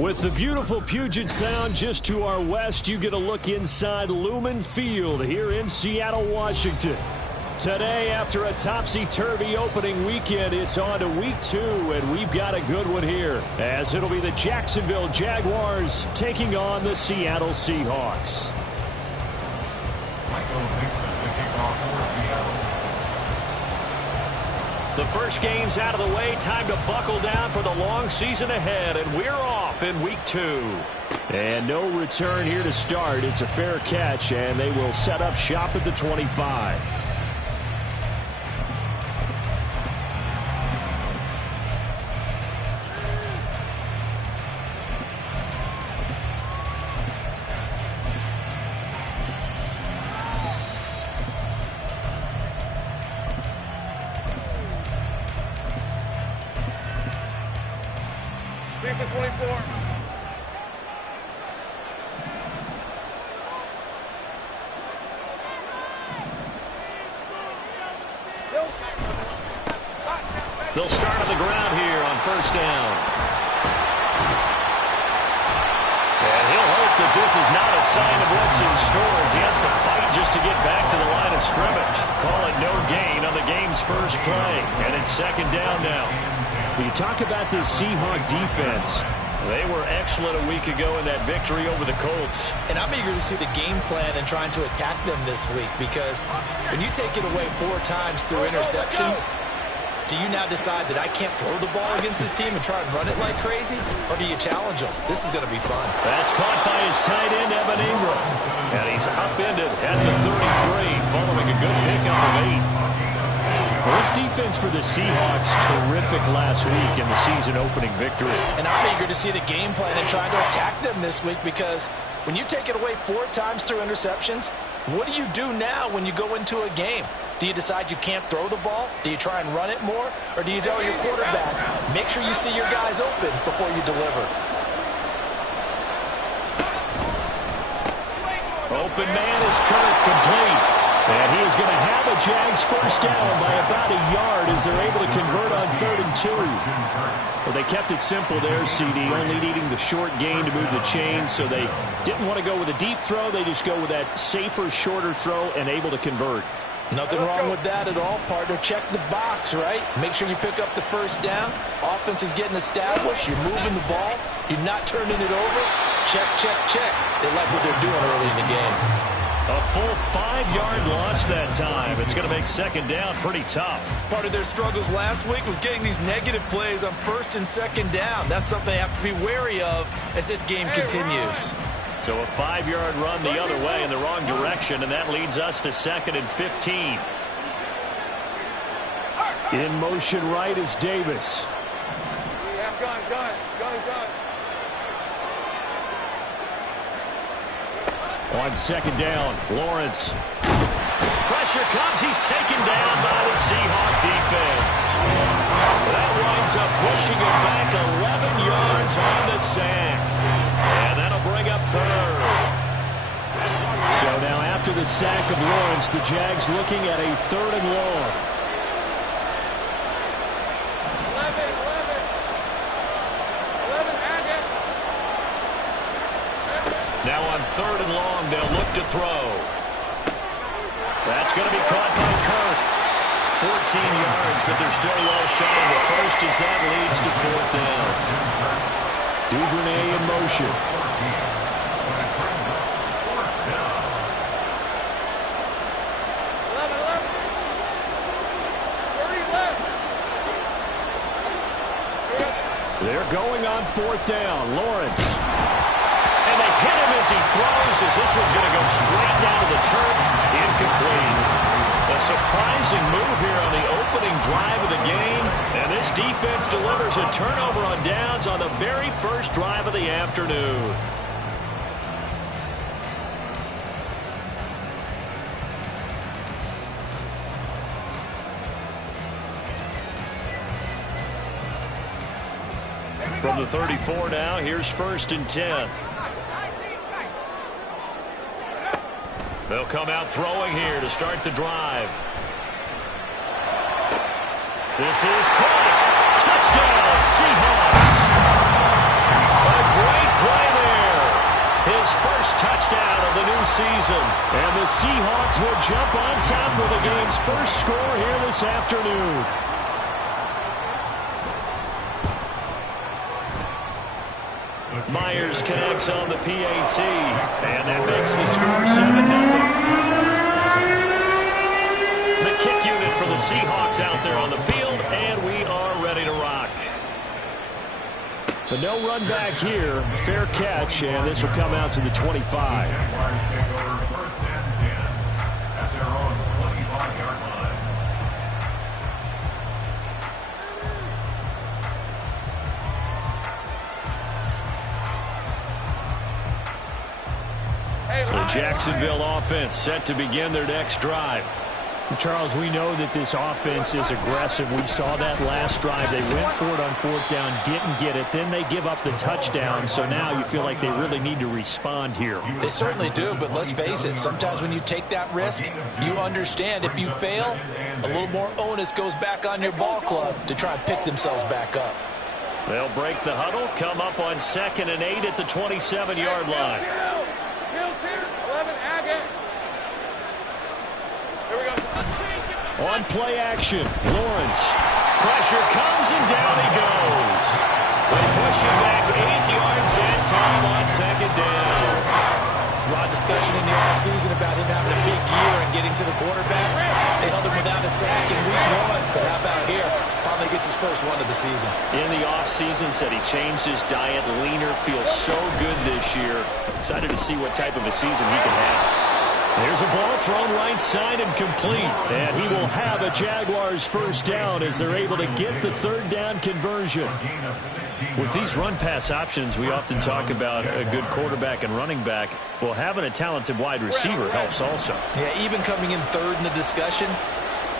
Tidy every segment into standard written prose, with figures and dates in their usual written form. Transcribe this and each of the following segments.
With the beautiful Puget Sound just to our west, you get a look inside Lumen Field here in Seattle, Washington. Today, after a topsy-turvy opening weekend, it's on to week 2, and we've got a good one here, as it'll be the Jacksonville Jaguars taking on the Seattle Seahawks. The first game's out of the way. Time to buckle down for the long season ahead, and we're off in week 2. And no return here to start. It's a fair catch, and they will set up shop at the 25. They'll start on the ground here on first down. And he'll hope that this is not a sign of what's in store as he has to fight just to get back to the line of scrimmage. Call it no gain on the game's first play. And it's second down now. When you talk about this Seahawk defense, they were excellent a week ago in that victory over the Colts. And I'm eager to see the game plan and trying to attack them this week, because when you take it away 4 times through interceptions, do you now decide that I can't throw the ball against this team and try and run it like crazy? Or do you challenge them? This is going to be fun. That's caught by his tight end, Evan Ingram. And he's upended at the 33, following a good pickup of 8. Well, this defense for the Seahawks, terrific last week in the season-opening victory. And I'm eager to see the game plan and trying to attack them this week, because when you take it away 4 times through interceptions, what do you do now when you go into a game? Do you decide you can't throw the ball? Do you try and run it more? Or do you tell your quarterback, make sure you see your guys open before you deliver? Open man is Kirk, complete. And he is going to have a Jags first down by about a yard as they're able to convert on 3rd and 2. Well, they kept it simple there, CD, only needing the short gain to move the chains, so they didn't want to go with a deep throw. They just go with that safer, shorter throw and able to convert. Nothing wrong with that at all, partner. Check the box, right? Make sure you pick up the first down. Offense is getting established. You're moving the ball. You're not turning it over. Check, check, check. They like what they're doing early in the game. A full 5-yard loss that time. It's going to make second down pretty tough. Part of their struggles last week was getting these negative plays on 1st and 2nd down. That's something they have to be wary of as this game continues. So a 5-yard run the other way in the wrong direction, and that leads us to 2nd and 15. In motion right is Davis. On 2nd down, Lawrence. Pressure comes. He's taken down by the Seahawk defense. That winds up pushing it back 11 yards on the sack. And that'll bring up 3rd. So now after the sack of Lawrence, the Jags looking at a 3rd and long. Now on 3rd and long, they'll look to throw. That's going to be caught by Kirk. 14 yards, but they're still well shy of the first as that leads to 4th down. Duvernay in motion. They're going on 4th down. Lawrence. And they hit him as he throws, as this one's going to go straight down to the turf. Incomplete. A surprising move here on the opening drive of the game. And this defense delivers a turnover on downs on the very first drive of the afternoon. From the 34 now, here's 1st and 10. They'll come out throwing here to start the drive. This is caught. Touchdown, Seahawks. A great his first touchdown of the new season. And the Seahawks will jump on top with the game's first score here this afternoon. Myers connects on the PAT, and that makes the score 7-0. The kick unit for the Seahawks out there on the field, and we are ready to rock. But no run back here. Fair catch, and this will come out to the 25. The Jacksonville offense set to begin their next drive. Charles, we know that this offense is aggressive. We saw that last drive. They went for it on fourth down, didn't get it. Then they give up the touchdown. So now you feel like they really need to respond here. They certainly do, but let's face it. Sometimes when you take that risk, you understand if you fail, a little more onus goes back on your ball club to try and pick themselves back up. They'll break the huddle, come up on 2nd and 8 at the 27-yard line. On play action, Lawrence. Pressure comes and down he goes. They push him back 8 yards and time on 2nd down. There's a lot of discussion in the offseason about him having a big year and getting to the quarterback. They held him without a sack in week 1, but how about here? Finally gets his first one of the season. In the offseason, said he changed his diet, leaner, feels so good this year. Excited to see what type of a season he can have. There's a ball thrown right side and complete. And he will have a Jaguars first down as they're able to get the third down conversion. With these run-pass options, we often talk about a good quarterback and running back. Well, having a talented wide receiver helps also. Yeah, even coming in third in the discussion,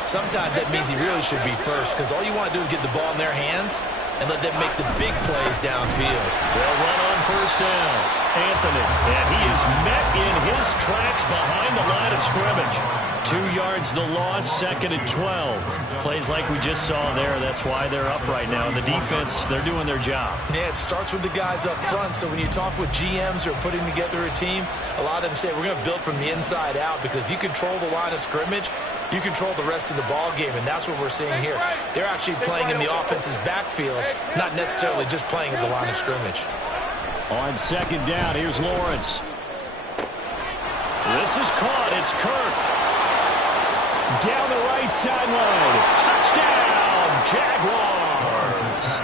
sometimes that means he really should be first because all you want to do is get the ball in their hands and let them make the big plays downfield. They'll run on first down. Anthony, and he is met in his tracks behind the line of scrimmage. 2 yards the loss, 2nd and 12. Plays like we just saw there. That's why they're up right now. The defense, they're doing their job. Yeah, it starts with the guys up front. So when you talk with GMs who are putting together a team, a lot of them say we're going to build from the inside out because if you control the line of scrimmage, you control the rest of the ball game, and that's what we're seeing here. They're actually playing in the offense's backfield, not necessarily just playing at the line of scrimmage. On 2nd down, here's Lawrence. This is caught. It's Kirk. Down the right sideline. Touchdown, Jaguars.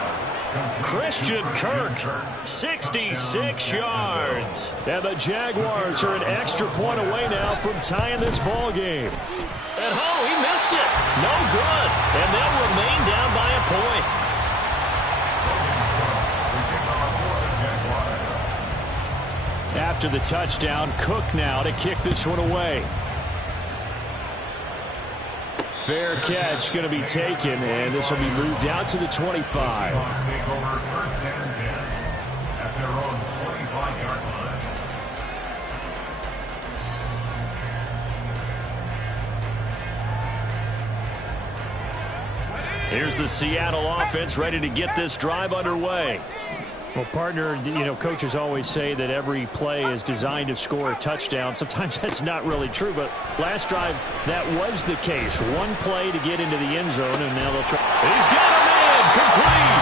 Christian Kirk, 66 yards. And the Jaguars are an extra point away now from tying this ball game. And he missed it. No good. And they'll remain down by a point. After the touchdown, Cook now to kick this one away. Fair catch going to be taken, and this will be moved out to the 25. Here's the Seattle offense ready to get this drive underway. Well, partner, coaches always say that every play is designed to score a touchdown. Sometimes that's not really true, but last drive, that was the case. One play to get into the end zone, and now they'll try. He's got a man, complete.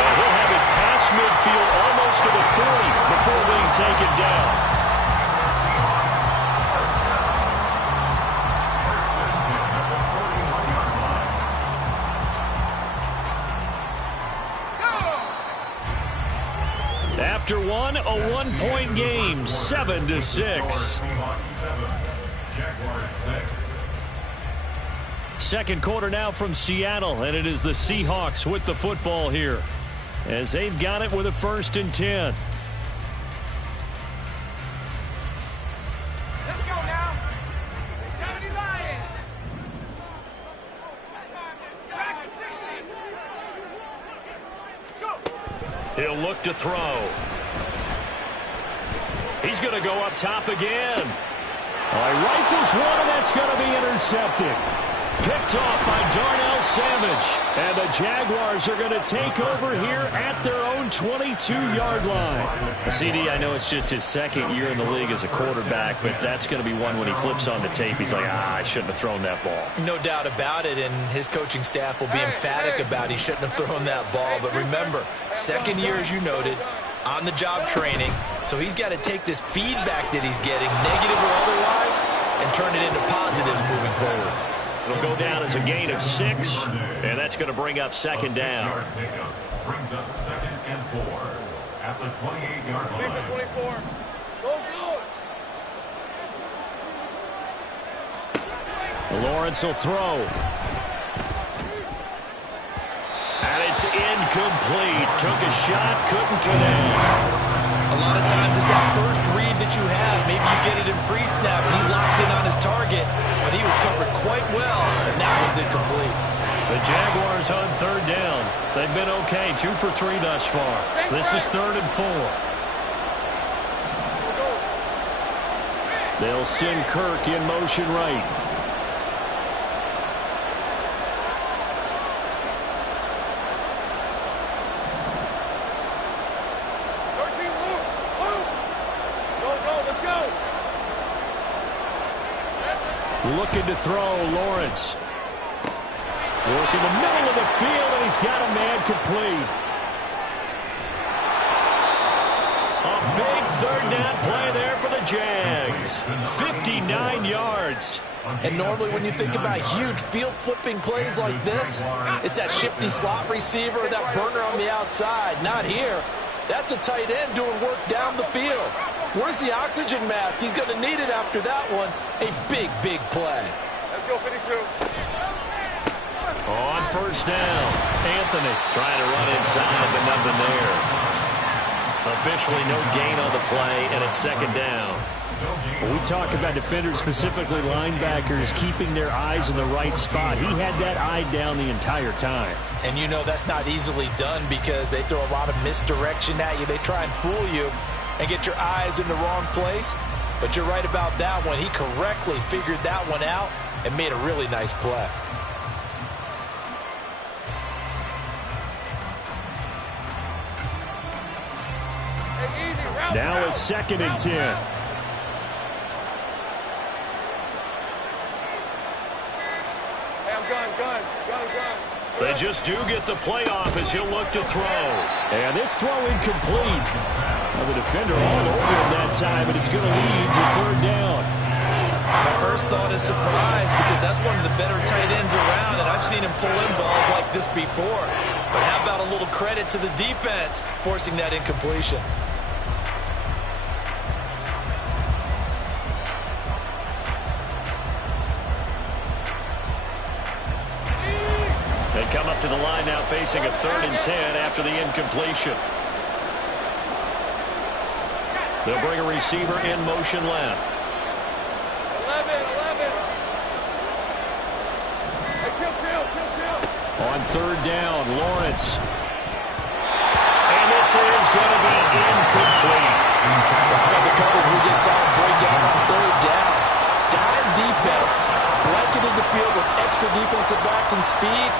And he'll have it past midfield almost to the 40 before being taken down. After one, a one-point game, 7-6. Second quarter now from Seattle, and it is the Seahawks with the football here as they've got it with a 1st and 10. Let's go now. 70 Lions. He'll look to throw. He's going to go up top again. He rifles one, and that's going to be intercepted. Picked off by Darnell Savage. And the Jaguars are going to take over here at their own 22-yard line. CD, I know it's just his second year in the league as a quarterback, but that's going to be one when he flips on the tape. He's like, I shouldn't have thrown that ball. No doubt about it, and his coaching staff will be emphatic about he shouldn't have thrown that ball. But remember, second year, as you noted, on-the-job training. So he's got to take this feedback that he's getting, negative or otherwise, and turn it into positives moving forward. It'll go down as a gain of 6, and that's going to bring up second down. Brings up 2nd and 4 at the 28-yard line. 24. Go, go. Lawrence will throw. And it's incomplete. Took a shot, couldn't connect. A lot of times it's that first read that you have. Maybe you get it in pre-snap, and he locked in on his target, but he was covered quite well, and that one's incomplete. The Jaguars on third down. They've been okay, 2 for 3 thus far. This is 3rd and 4. They'll send Kirk in motion right. Looking to throw, Lawrence. Working the middle of the field, and he's got a man complete. A big third down play there for the Jags. 59 yards. And normally when you think about huge field-flipping plays like this, it's that shifty slot receiver or that burner on the outside. Not here. That's a tight end doing work down the field. Where's the oxygen mask? He's going to need it after that one. A big, big play. Let's go, 52. On first down, Anthony trying to run inside, but nothing there. Officially no gain on the play, and it's second down. We talk about defenders, specifically linebackers, keeping their eyes in the right spot. He had that eye down the entire time. And you know that's not easily done because they throw a lot of misdirection at you. They try and fool you and get your eyes in the wrong place. But you're right about that one. He correctly figured that one out and made a really nice play. Now it's 2nd and 10. They just do get the play off as he'll look to throw. And this throw incomplete. Well, the defender all over him that time, and it's going to lead to 3rd down. My first thought is surprise because that's one of the better tight ends around, and I've seen him pull in balls like this before. But how about a little credit to the defense forcing that incompletion? They come up to the line now facing a 3rd and 10 after the incompletion. They'll bring a receiver in motion left. 11. On 3rd down, Lawrence. And this is going to be incomplete. The coverage we just saw break out on 3rd down. Dime defense. Blanketed the field with extra defensive backs and speed.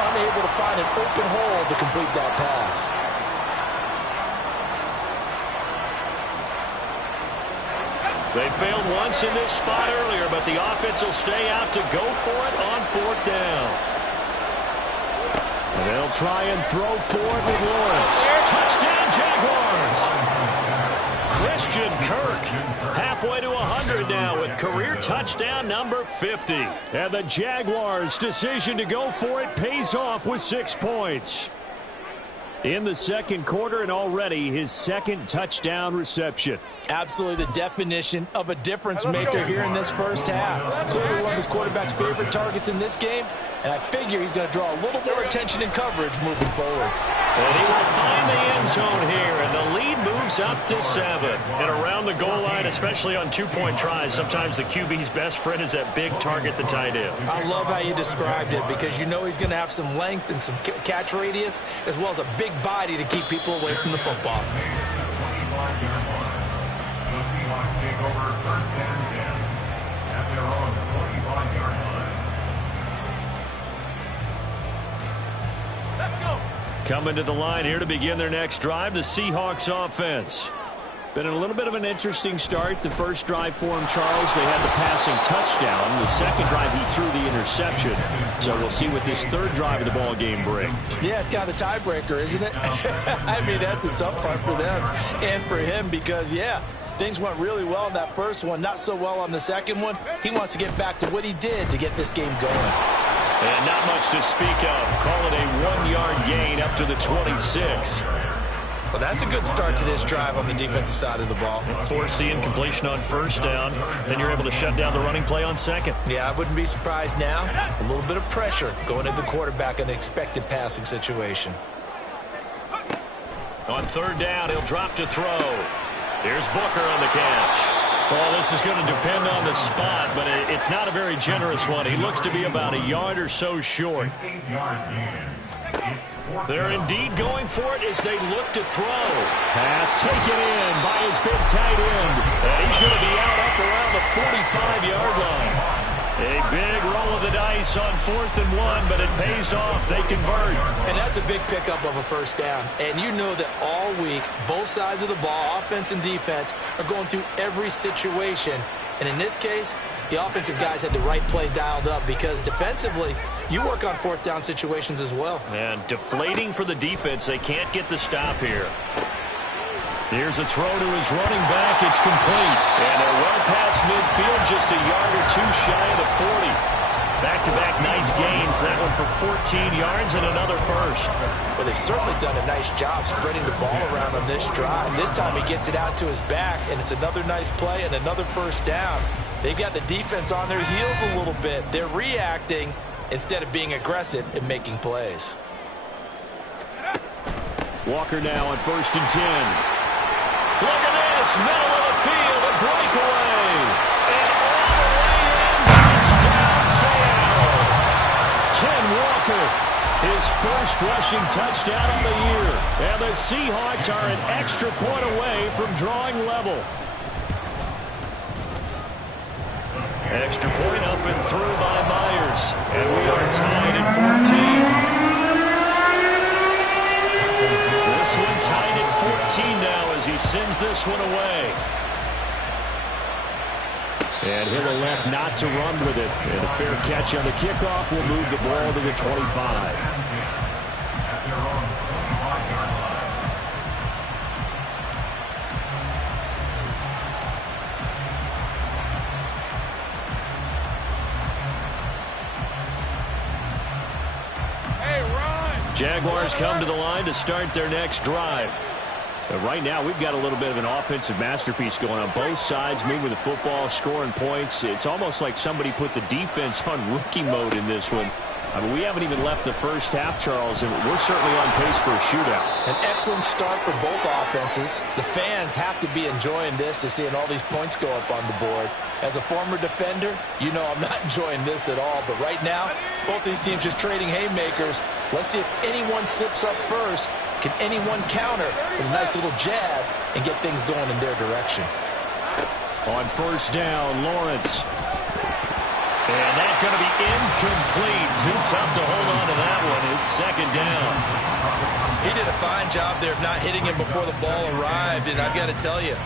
Unable to find an open hole to complete that pass. They failed once in this spot earlier, but the offense will stay out to go for it on 4th down. And they'll try and throw for it with Lawrence. Touchdown, Jaguars! Christian Kirk halfway to 100 now with career touchdown number 50. And the Jaguars' decision to go for it pays off with 6 points. In the second quarter, and already his 2nd touchdown reception. Absolutely the definition of a difference maker here in this first half. Clearly one of his quarterback's favorite targets in this game, and I figure he's going to draw a little more attention and coverage moving forward. And he will find the end zone here, and the lead moves up to 7. And around the goal line, especially on 2-point tries, sometimes the QB's best friend is that big target, the tight end. I love how you described it because you know he's going to have some length and some catch radius as well as a big body to keep people away from the football. The Seahawks take over 1st and 10 at their own 25-yard line. Coming to the line here to begin their next drive, the Seahawks offense. Been a little bit of an interesting start. The first drive for him, Charles, they had the passing touchdown. The second drive, he threw the interception. So we'll see what this third drive of the ball game brings. Yeah, it's kind of a tiebreaker, isn't it? I mean, that's the tough part for them and for him because, yeah, things went really well in that first one, not so well on the second one. He wants to get back to what he did to get this game going. And not much to speak of. Call it a 1-yard gain up to the 26. Well, that's a good start to this drive on the defensive side of the ball. Forcing completion on first down. Then you're able to shut down the running play on second. Yeah, I wouldn't be surprised now. A little bit of pressure going at the quarterback in an expected passing situation. On third down, he'll drop to throw. Here's Booker on the catch. Well, this is going to depend on the spot, but it's not a very generous one. He looks to be about a yard or so short. 8-yard gain. They're indeed going for it as they look to throw. Pass taken in by his big tight end. And he's going to be out up around the 45-yard line. A big roll of the dice on 4th and 1, but it pays off. They convert. And that's a big pickup of a first down. And you know that all week, both sides of the ball, offense and defense, are going through every situation. And in this case, the offensive guys had the right play dialed up because defensively, you work on 4th down situations as well. And deflating for the defense. They can't get the stop here. Here's a throw to his running back. It's complete. And they're well past midfield, just a yard or two shy of the 40. Back-to-back nice gains. That one for 14 yards and another first. Well, they've certainly done a nice job spreading the ball around on this drive. This time he gets it out to his back, and it's another nice play and another first down. They've got the defense on their heels a little bit. They're reacting instead of being aggressive and making plays. Walker now on 1st and 10. Look at this, middle of the field, a breakaway. And all the way in, touchdown Seattle. Ken Walker, his first rushing touchdown on the year. And the Seahawks are an extra point away from drawing level. Extra point up and through by Myers. And we are tied at 14. This one tied at 14 now as he sends this one away. And he'll elect not to run with it. And a fair catch on the kickoff will move the ball to the 25. Jaguars come to the line to start their next drive. But right now, we've got a little bit of an offensive masterpiece going on. Both sides moving the football, scoring points. It's almost like somebody put the defense on rookie mode in this one. I mean, we haven't even left the first half, Charles, and we're certainly on pace for a shootout. An excellent start for both offenses. The fans have to be enjoying this to seeing all these points go up on the board. As a former defender, you know I'm not enjoying this at all. But right now, both these teams just trading haymakers. Let's see if anyone slips up first. Can anyone counter with a nice little jab and get things going in their direction? On first down, Lawrence. And that's going to be incomplete. Too tough to hold on to that one. It's second down. He did a fine job there of not hitting him before the ball arrived. And I've got to tell you,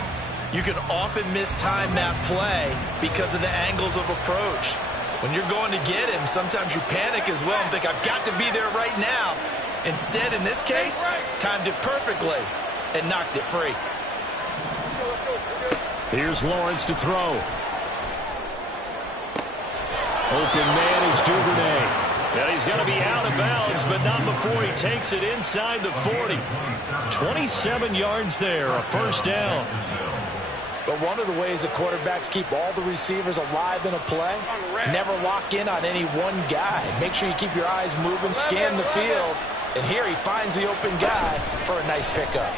you can often mistime that play because of the angles of approach. When you're going to get him, sometimes you panic as well and think, I've got to be there right now. Instead, in this case, timed it perfectly and knocked it free. Here's Lawrence to throw. Open man is Duvernay. And he's going to be out of bounds, but not before he takes it inside the 40. 27 yards there, a first down. But one of the ways the quarterbacks keep all the receivers alive in a play, never lock in on any one guy. Make sure you keep your eyes moving, scan the field. And here he finds the open guy for a nice pickup.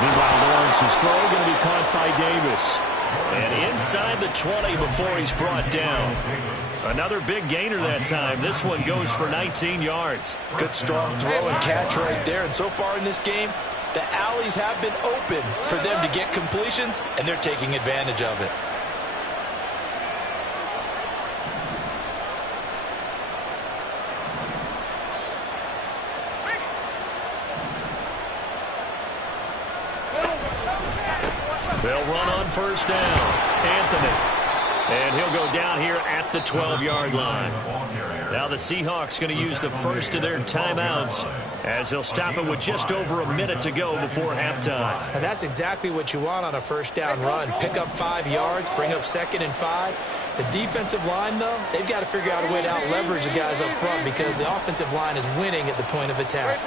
Meanwhile, Lawrence's throw going to be caught by Davis. And inside the 20 before he's brought down. Another big gainer that time. This one goes for 19 yards. Good strong throw and catch right there. And so far in this game, the alleys have been open for them to get completions, and they're taking advantage of it. They'll run on first down. Anthony. And he'll go down here at the 12-yard line. Now the Seahawks going to use the first of their timeouts as they'll stop it with just over a minute to go before halftime. And that's exactly what you want on a first down run. Pick up 5 yards, bring up 2nd and 5. The defensive line, though, they've got to figure out a way to out-leverage the guys up front because the offensive line is winning at the point of attack.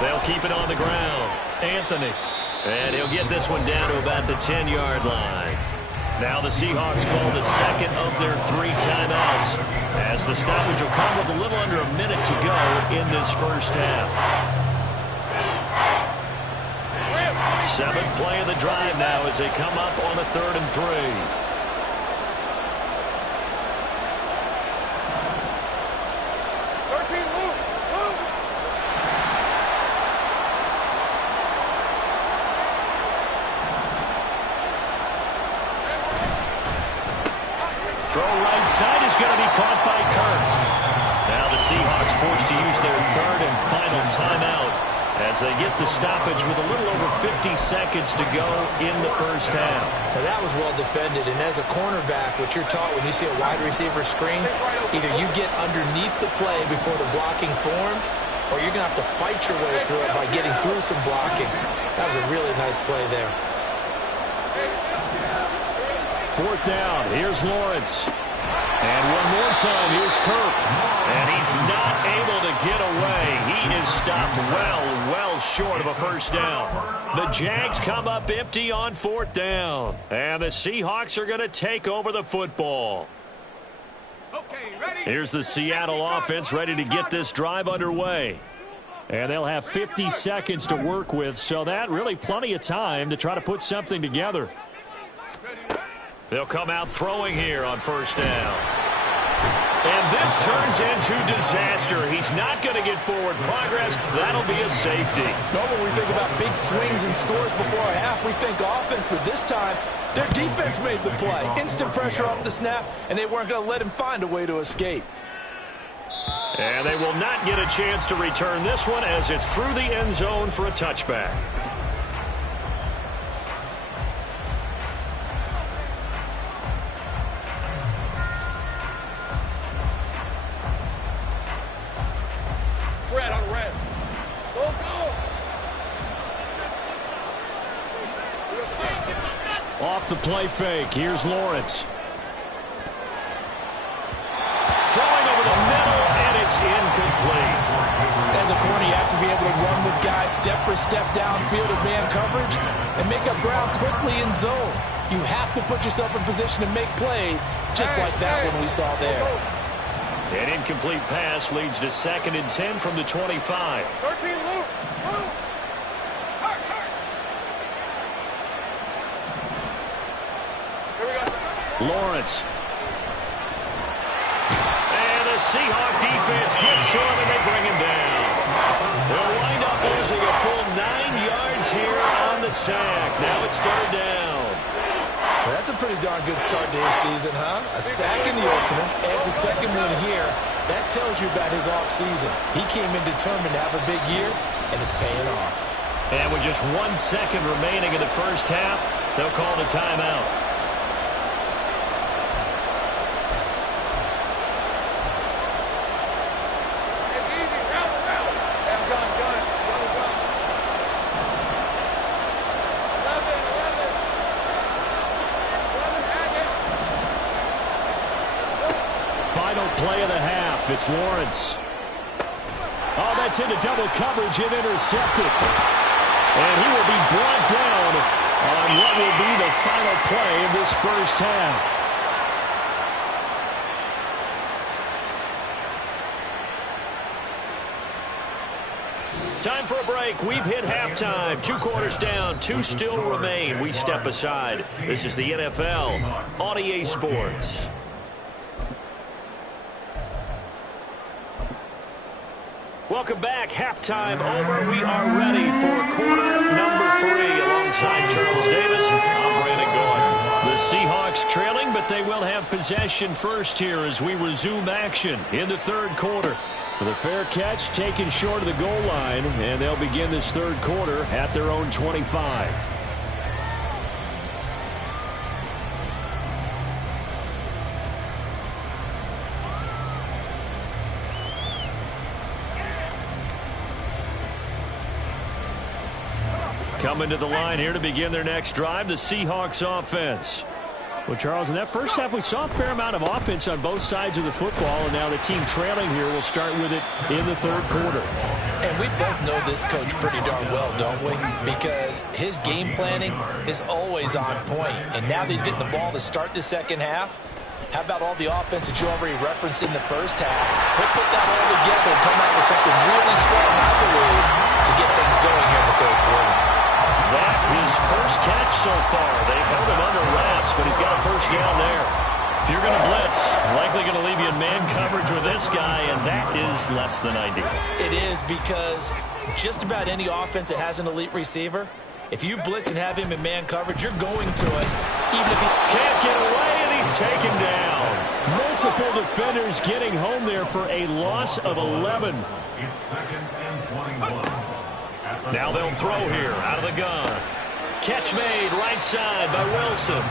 They'll keep it on the ground. Anthony. And he'll get this one down to about the 10-yard line. Now the Seahawks call the second of their 3 timeouts as the stoppage will come with a little under a minute to go in this first half. 7th play of the drive now as they come up on a 3rd and 3. Throw right side is going to be caught by Kirk. Now the Seahawks forced to use their 3rd and final timeout as they get the stoppage with a little over 50 seconds to go in the first half. Now that was well defended, and as a cornerback, what you're taught when you see a wide receiver screen, either you get underneath the play before the blocking forms, or you're going to have to fight your way through it by getting through some blocking. That was a really nice play there. 4th down. Here's Lawrence. And one more time, here's Kirk. And he's not able to get away. He is stopped well short of a first down. The Jags come up empty on 4th down. And the Seahawks are going to take over the football. Here's the Seattle offense ready to get this drive underway. And they'll have 50 seconds to work with, so that really plenty of time to try to put something together. They'll come out throwing here on first down. And this turns into disaster. He's not going to get forward progress. That'll be a safety. Normally we think about big swings and scores before a half. We think offense, but this time their defense made the play. Instant pressure off the snap, and they weren't going to let him find a way to escape. And they will not get a chance to return this one as it's through the end zone for a touchback. Off the play fake, here's Lawrence. Throwing over the middle, and it's incomplete. As a corner, you have to be able to run with guys step for step downfield of man coverage and make up ground quickly in zone. You have to put yourself in position to make plays, just like that one we saw there. An incomplete pass leads to 2nd and 10 from the 25. 13, Luke. Lawrence. And the Seahawk defense gets to him and they bring him down. They'll wind up losing a full 9 yards here on the sack. Now it's 3rd down. Well, that's a pretty darn good start to his season, huh? A sack in the opener, adds a 2nd one here. That tells you about his offseason. He came in determined to have a big year, and it's paying off. And with just 1 second remaining in the first half, they'll call the timeout. Play of the half. It's Lawrence. Oh, that's into double coverage and intercepted. And he will be brought down on what will be the final play of this first half. Time for a break. We've hit halftime. 2 quarters down. 2 still remain. We step aside. This is the NFL on EA Sports. Welcome back. Halftime over. We are ready for quarter number 3. Alongside Charles Davis, I'm Brandon Gordon. The Seahawks trailing, but they will have possession first here as we resume action in the third quarter. The fair catch taken short of the goal line, and they'll begin this third quarter at their own 25. Coming to the line here to begin their next drive, the Seahawks offense. Well, Charles, in that first half, we saw a fair amount of offense on both sides of the football, and now the team trailing here will start with it in the third quarter. And we both know this coach pretty darn well, don't we? Because his game planning is always on point. And now that he's getting the ball to start the second half, how about all the offense that you already referenced in the first half? He'll put that all together and come out with something really strong, I believe, to get things going here in the third quarter. That his first catch so far. They've held him under wraps, but he's got a first down there. If you're going to blitz, likely going to leave you in man coverage with this guy, and that is less than ideal. It is, because just about any offense that has an elite receiver, if you blitz and have him in man coverage, you're going to it, even if he can't get away, and he's taken down. Multiple defenders getting home there for a loss of 11. It's second and 21. Now they'll throw here out of the gun. Catch made right side by Wilson.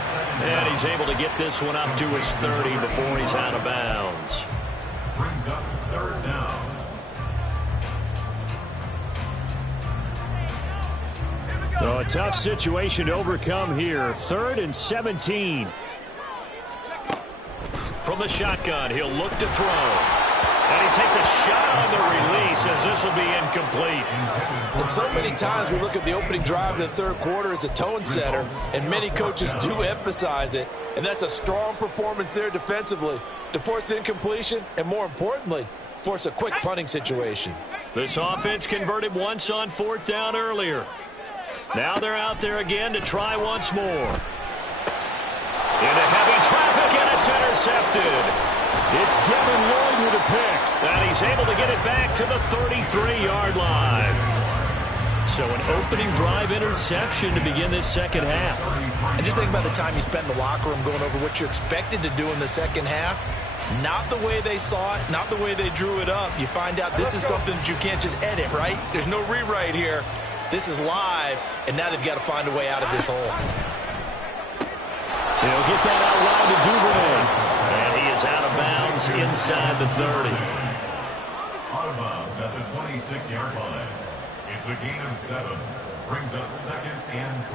And he's able to get this one up to his 30 before he's out of bounds. Brings up third down. So a tough situation to overcome here. 3rd and 17. From the shotgun, he'll look to throw. And he takes a shot on the release as this will be incomplete. And so many times we look at the opening drive of the third quarter as a tone setter, and many coaches do emphasize it. And that's a strong performance there defensively to force incompletion and, more importantly, force a quick punting situation. This offense converted once on 4th down earlier. Now they're out there again to try once more. Into heavy traffic, and it's intercepted. It's Devin Lloyd with a pick, and he's able to get it back to the 33-yard line. So an opening drive interception to begin this second half. And just think about the time you spent in the locker room going over what you're expected to do in the second half. Not the way they saw it, not the way they drew it up. You find out this is something that you can't just edit, right? There's no rewrite here. This is live, and now they've got to find a way out of this hole. He'll get that out wide to Duvernay. And he is out of bounds inside the 30. Out of bounds at the 26-yard line. It's a gain of 7. Brings up 2nd and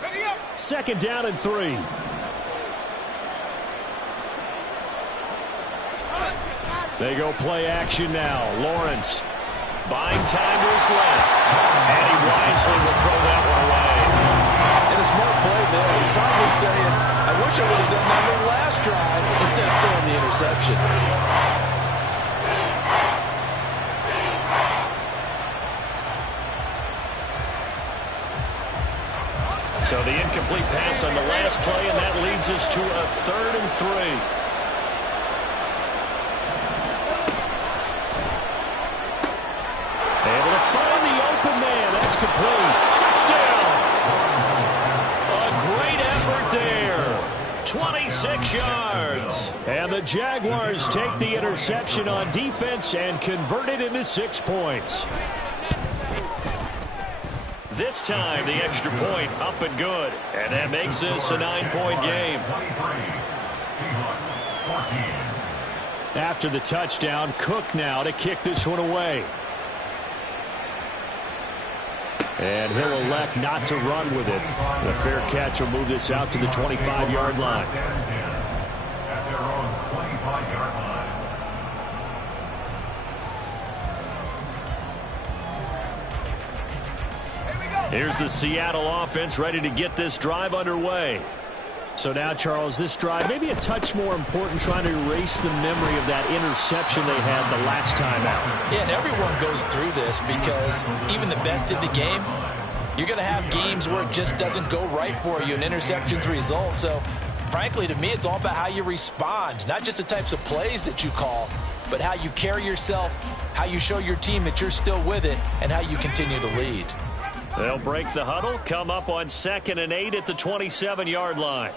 3. 2nd down and 3. They go play action now. Lawrence buying time to his left. And he wisely will throw that one away. And a smart play there. He's probably saying, I wish I would have done that in the last drive instead of throwing the interception. So the incomplete pass on the last play, and that leads us to a 3rd and 3. Able to find the open man. That's complete. Touchdown! A great effort there. 26 yards. And the Jaguars take the interception on defense and convert it into 6 points. This time, the extra point up and good. And that makes this a 9-point game. After the touchdown, Cook now to kick this one away. And he'll elect not to run with it. The fair catch will move this out to the 25-yard line. At their own 25-yard line. Here's the Seattle offense ready to get this drive underway. So now, Charles, this drive maybe a touch more important, trying to erase the memory of that interception they had the last time out. Yeah, and everyone goes through this because even the best in the game, you're going to have games where it just doesn't go right for you, and interceptions result. So, frankly, to me, it's all about how you respond, not just the types of plays that you call, but how you carry yourself, how you show your team that you're still with it, and how you continue to lead. They'll break the huddle, come up on 2nd and 8 at the 27-yard line.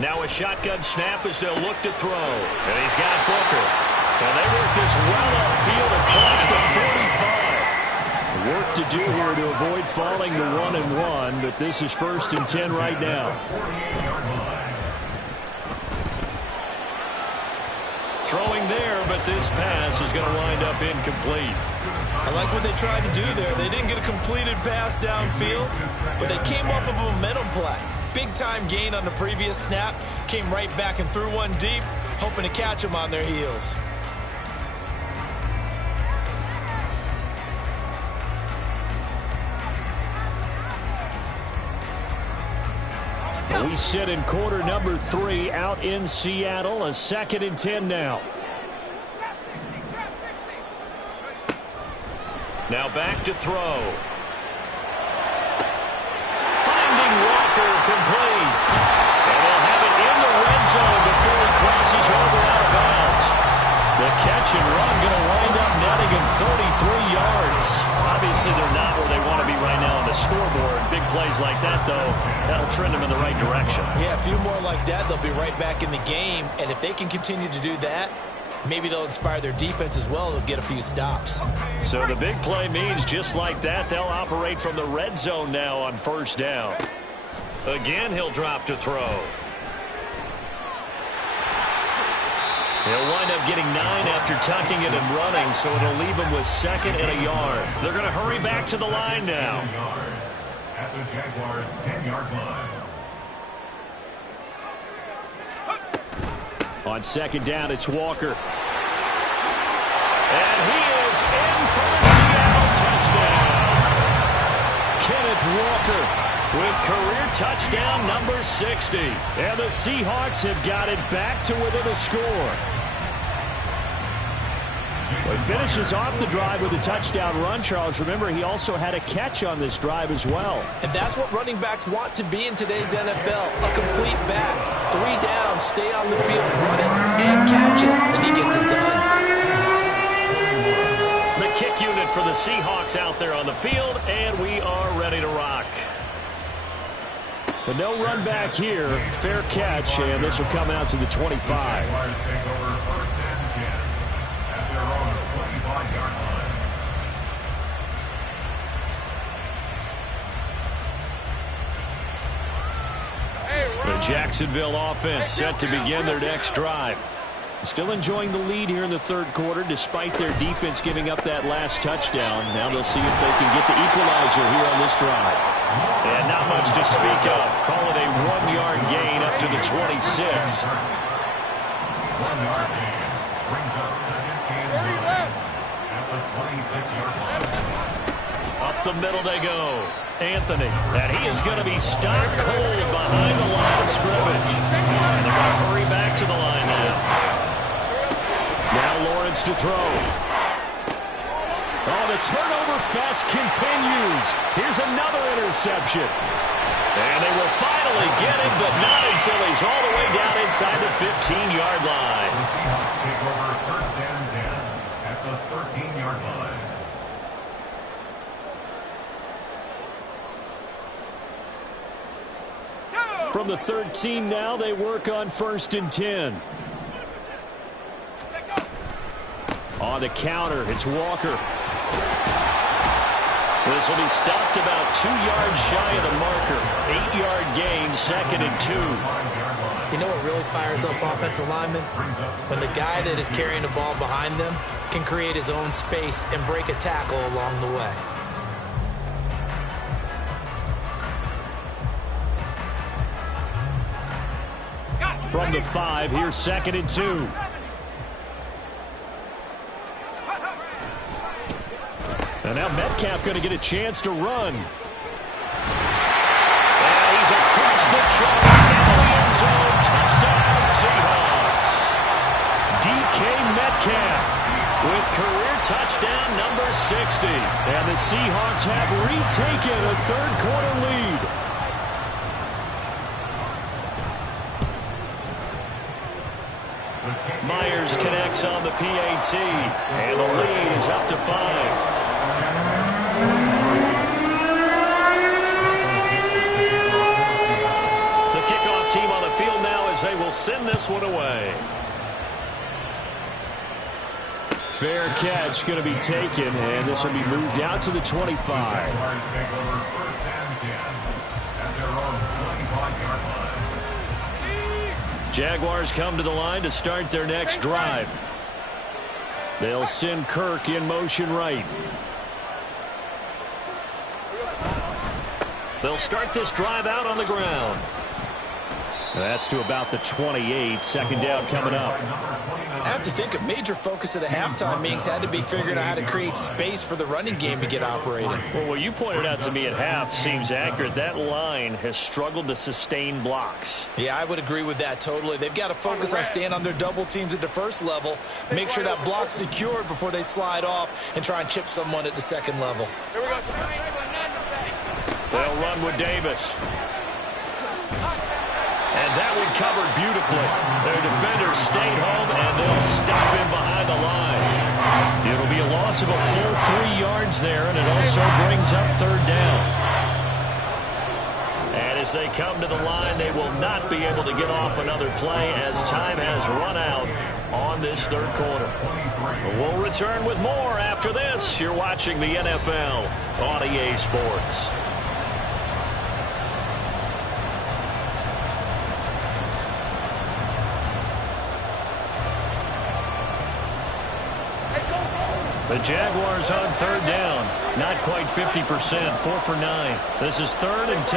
Now a shotgun snap as they'll look to throw. And he's got Booker. And they work this well upfield across the 45. Work to do here to avoid falling to 1-1, but this is 1st and 10 right now. Throwing there, but this pass is going to wind up incomplete. I like what they tried to do there. They didn't get a completed pass downfield, but they came up with a momentum play. Big-time gain on the previous snap, came right back and threw one deep, hoping to catch them on their heels. We sit in quarter number 3 out in Seattle. A 2nd and 10 now. Now back to throw. Finding Walker complete. And they'll have it in the red zone before he crosses over out of bounds. The catch and run going to wind up netting him 33 yards. Obviously, they're not where they want to be right now on the scoreboard. Big plays like that, though, that'll trend them in the right direction. Yeah, a few more like that, they'll be right back in the game. And if they can continue to do that, maybe they'll inspire their defense as well. They'll get a few stops. So the big play means just like that, they'll operate from the red zone now on 1st down. Again, he'll drop to throw. He'll wind up getting 9 after tucking it and running, so it'll leave him with 2nd and a yard. They're going to hurry back to the line now. At the Jaguars' 10-yard line. On 2nd down, it's Walker. And he is in for the Seattle touchdown. Kenneth Walker with career touchdown number 60. And the Seahawks have got it back to within a score. Well, he finishes off the drive with a touchdown run, Charles. Remember, he also had a catch on this drive as well. And that's what running backs want to be in today's NFL. A complete back. 3 down, stay on the field, run it, and catch it. And he gets it done. The kick unit for the Seahawks out there on the field, and we are ready to rock. But no run back here. Fair catch, and this will come out to the 25. Jaguars take over 1st and 10 at their own 25-yard line. The Jacksonville offense set to begin their next drive. Still enjoying the lead here in the 3rd quarter despite their defense giving up that last touchdown. Now they'll see if they can get the equalizer here on this drive. And not much to speak of. Call it a 1-yard gain up to the 26. 1-yard gain brings up 2nd and 9 at the 26-yard line. Up the middle they go. Anthony. And he is going to be stopped cold behind the line of scrimmage. And they're going to hurry back to the line now. Now Lawrence to throw. Oh, the turnover fest continues. Here's another interception. And they will finally get him, but not until he's all the way down inside the 15-yard line. The Seahawks take over 1st and 10 at the 13-yard line. From the 13 now, they work on 1st and 10. On the counter, it's Walker. This will be stopped about 2 yards shy of the marker. 8-yard gain, 2nd and 2. You know what really fires up offensive linemen? When the guy that is carrying the ball behind them can create his own space and break a tackle along the way. From the 5, here's 2nd and 2. And now Metcalf going to get a chance to run. And he's across the chalk into the end zone. Touchdown, Seahawks. DK Metcalf with career touchdown number 60. And the Seahawks have retaken a 3rd quarter lead. Myers connects on the PAT. And the lead is up to 5. this one away. Fair catch going to be taken, and this will be moved out to the 25. Jaguars take over 1st and 10 at their own 25-yard line. Jaguars come to the line to start their next drive. They'll send Kirk in motion right. They'll start this drive out on the ground. That's to about the 28. Second down coming up. I have to think a major focus of the halftime meetings had to be figuring out how to create space for the running game to get operating. Well, what you pointed out to me at half seems accurate. That line has struggled to sustain blocks. Yeah, I would agree with that totally. They've got to focus on staying on their double teams at the first level, make sure that block's secured before they slide off and try and chip someone at the second level. Here we go. They'll run with Davis. And that one covered beautifully. Their defenders stayed home, and they'll stop him behind the line. It'll be a loss of a full 3 yards there, and it also brings up third down. And as they come to the line, they will not be able to get off another play as time has run out on this third quarter. We'll return with more after this. You're watching the NFL on EA Sports. The Jaguars on third down. Not quite 50%. 4 for 9. This is 3rd and 10.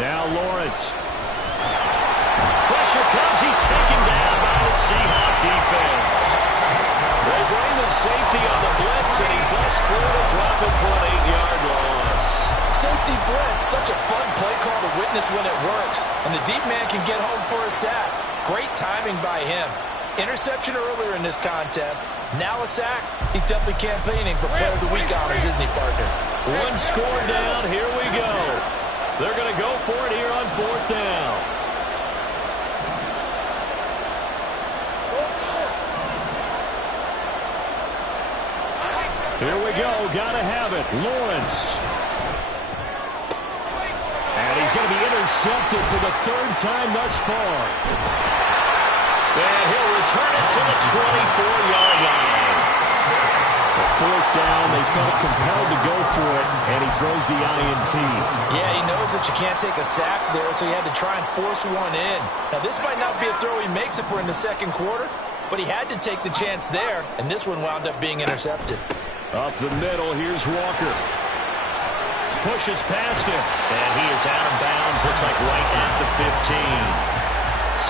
Now Lawrence. Pressure comes. He's taken down by the Seahawk defense. They bring the safety on the blitz, and he busts through to drop him for an 8-yard loss. Safety blitz, such a fun play call to witness when it works. And the deep man can get home for a sack. Great timing by him. Interception earlier in this contest. Now a sack. He's definitely campaigning for player of the week honors, isn't he, partner? One score down. Here we go. They're going to go for it here on 4th down. Here we go. Got to have it. Lawrence. And he's going to be intercepted for the 3rd time thus far. And he'll return it to the 24-yard line. A 4th down, they felt compelled to go for it, and he throws the INT. Yeah, he knows that you can't take a sack there, so he had to try and force one in. Now, this might not be a throw he makes if we're in the second quarter, but he had to take the chance there, and this one wound up being intercepted. Up the middle, here's Walker. Pushes past him, and he is out of bounds. Looks like right at the 15.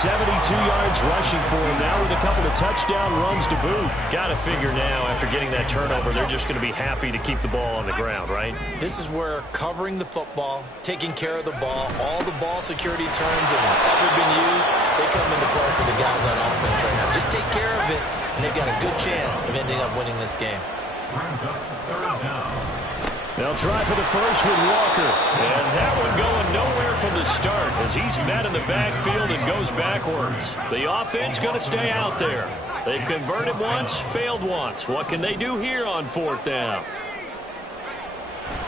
72 yards rushing for him now with a couple of touchdown runs to boot. Got to figure now, after getting that turnover, they're just going to be happy to keep the ball on the ground, right? This is where covering the football, taking care of the ball, all the ball security terms that have ever been used, they come into play for the guys on offense right now. Just take care of it, and they've got a good chance of ending up winning this game. Brings up 3rd down. They'll try for the first with Walker. And that one going nowhere from the start as he's met in the backfield and goes backwards. The offense going to stay out there. They've converted once, failed once. What can they do here on 4th down?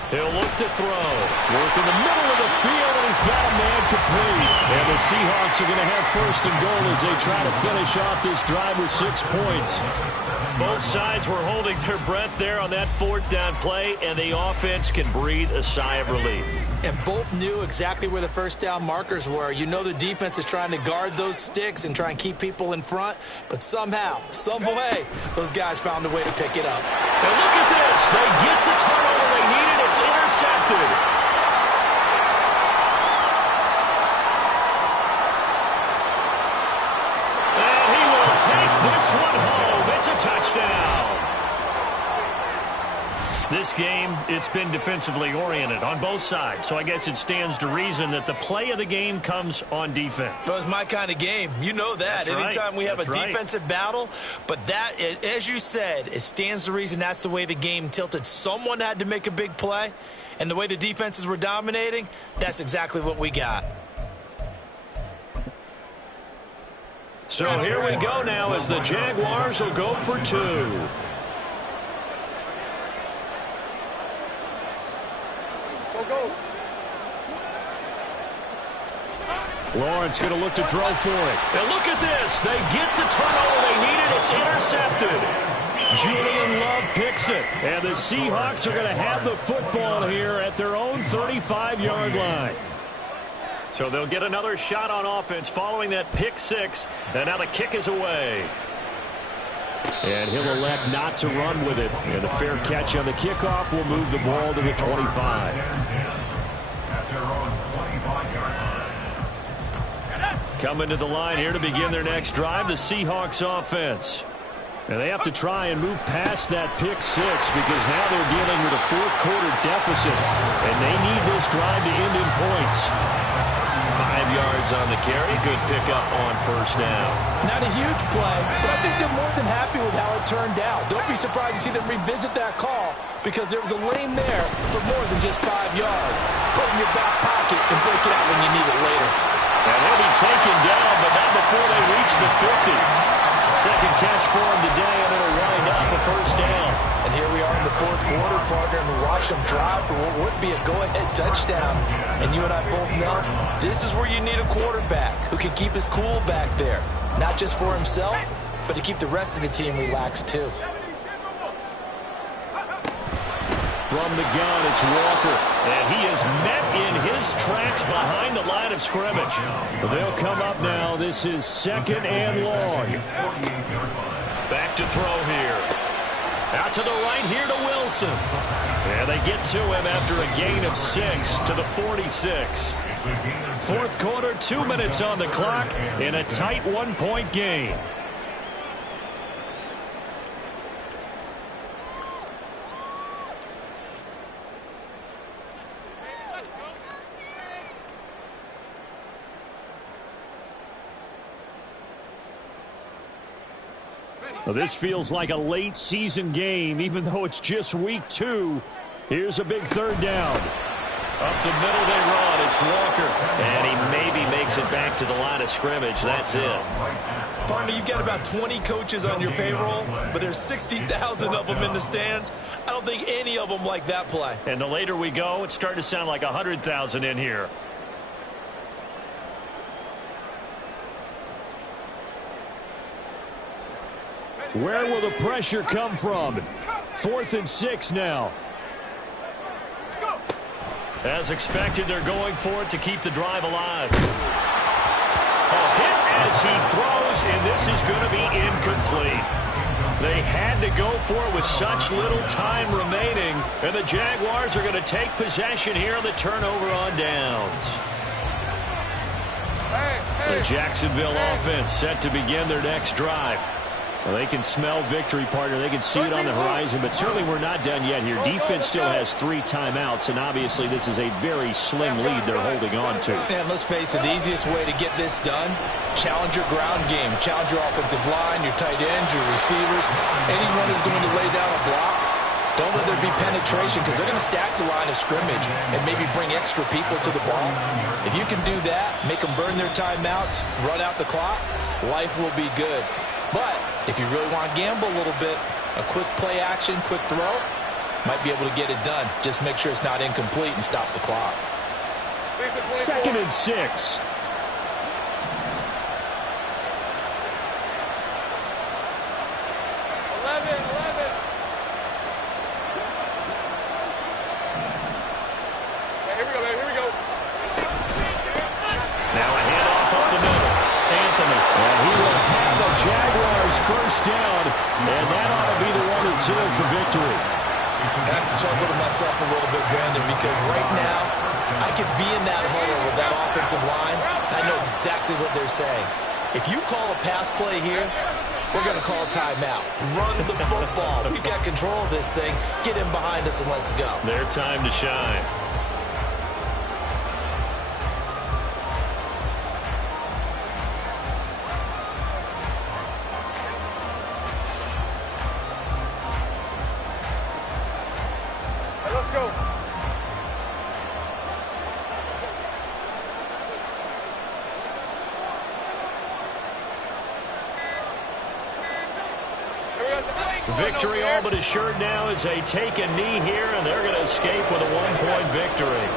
He'll look to throw. Work in the middle of the field, and he's got a man complete. And the Seahawks are going to have 1st and goal as they try to finish off this drive with 6 points. Both sides were holding their breath there on that 4th down play, and the offense can breathe a sigh of relief. And both knew exactly where the 1st down markers were. You know the defense is trying to guard those sticks and try and keep people in front, but somehow, some way, those guys found a way to pick it up. And look at this. They get the turnover they needed. It's intercepted. And he will take this one home. It's a touchdown. This game, it's been defensively oriented on both sides, so I guess it stands to reason that the play of the game comes on defense. So it's my kind of game. You know that. That's right. Anytime we have That's a right. defensive battle, but that, as you said, it stands to reason that's the way the game tilted. Someone had to make a big play, and the way the defenses were dominating, that's exactly what we got. So here we go now as the Jaguars will go for 2. Lawrence going to look to throw for it. And look at this. They get the turnover they needed. It's intercepted. Julian Love picks it. And the Seahawks are going to have the football here at their own 35-yard line. So they'll get another shot on offense following that pick six. And now the kick is away. And he'll elect not to run with it. And the fair catch on the kickoff will move the ball to the 25. Coming to the line here to begin their next drive, the Seahawks offense. And they have to try and move past that pick six because now they're dealing with a fourth-quarter deficit. And they need this drive to end in points. 5 yards on the carry. Good pickup on first down. Not a huge play, but I think they're more than happy with how it turned out. Don't be surprised to see them revisit that call because there was a lane there for more than just 5 yards. Put it in your back pocket and break it out when you need it later. And he'll be taken down, but not before they reach the 50. Second catch for him today, and it'll wind up a first down. And here we are in the fourth quarter, partner, and we watch them drive for what would be a go-ahead touchdown. And you and I both know this is where you need a quarterback who can keep his cool back there. Not just for himself, but to keep the rest of the team relaxed too. From the gun, it's Walker. And he is met in his tracks behind the line of scrimmage. They'll come up now. This is second and long. Back to throw here. Out to the right here to Wilson. And they get to him after a gain of 6 to the 46. Fourth quarter, 2 minutes on the clock in a tight 1-point game. Well, this feels like a late season game, even though it's just week 2. Here's a big third down. Up the middle they run. It's Walker. And he maybe makes it back to the line of scrimmage. That's it. Partner, you've got about 20 coaches on your payroll, but there's 60,000 of them in the stands. I don't think any of them like that play. And the later we go, it's starting to sound like 100,000 in here. Where will the pressure come from? 4th and 6 now. As expected, they're going for it to keep the drive alive. A hit as he throws, and this is going to be incomplete. They had to go for it with such little time remaining, and the Jaguars are going to take possession here on the turnover on downs. The Jacksonville offense set to begin their next drive. Well, they can smell victory, partner. They can see it on the horizon, but certainly we're not done yet here. Defense still has 3 timeouts, and obviously this is a very slim lead they're holding on to. And let's face it, the easiest way to get this done, challenge your ground game. Challenge your offensive line, your tight ends, your receivers. Anyone who's going to lay down a block, don't let there be penetration because they're going to stack the line of scrimmage and maybe bring extra people to the ball. If you can do that, make them burn their timeouts, run out the clock, life will be good. But if you really want to gamble a little bit, a quick play action, quick throw, might be able to get it done. Just make sure it's not incomplete and stop the clock. 2nd and 6. First down, and that ought to be the one that seals the victory. I have to chuckle to myself a little bit, Brandon, because right now I could be in that huddle with that offensive line. I know exactly what they're saying. If you call a pass play here, we're going to call a timeout. Run the football. We've got control of this thing. Get in behind us and let's go. Their time to shine. Victory all but assured now as they take a knee here, and they're going to escape with a 1-point victory.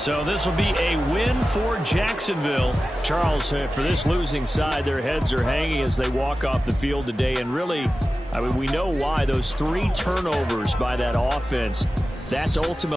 So this will be a win for Jacksonville. Charles, for this losing side, their heads are hanging as they walk off the field today. And really, I mean, we know why. Those 3 turnovers by that offense, that's ultimately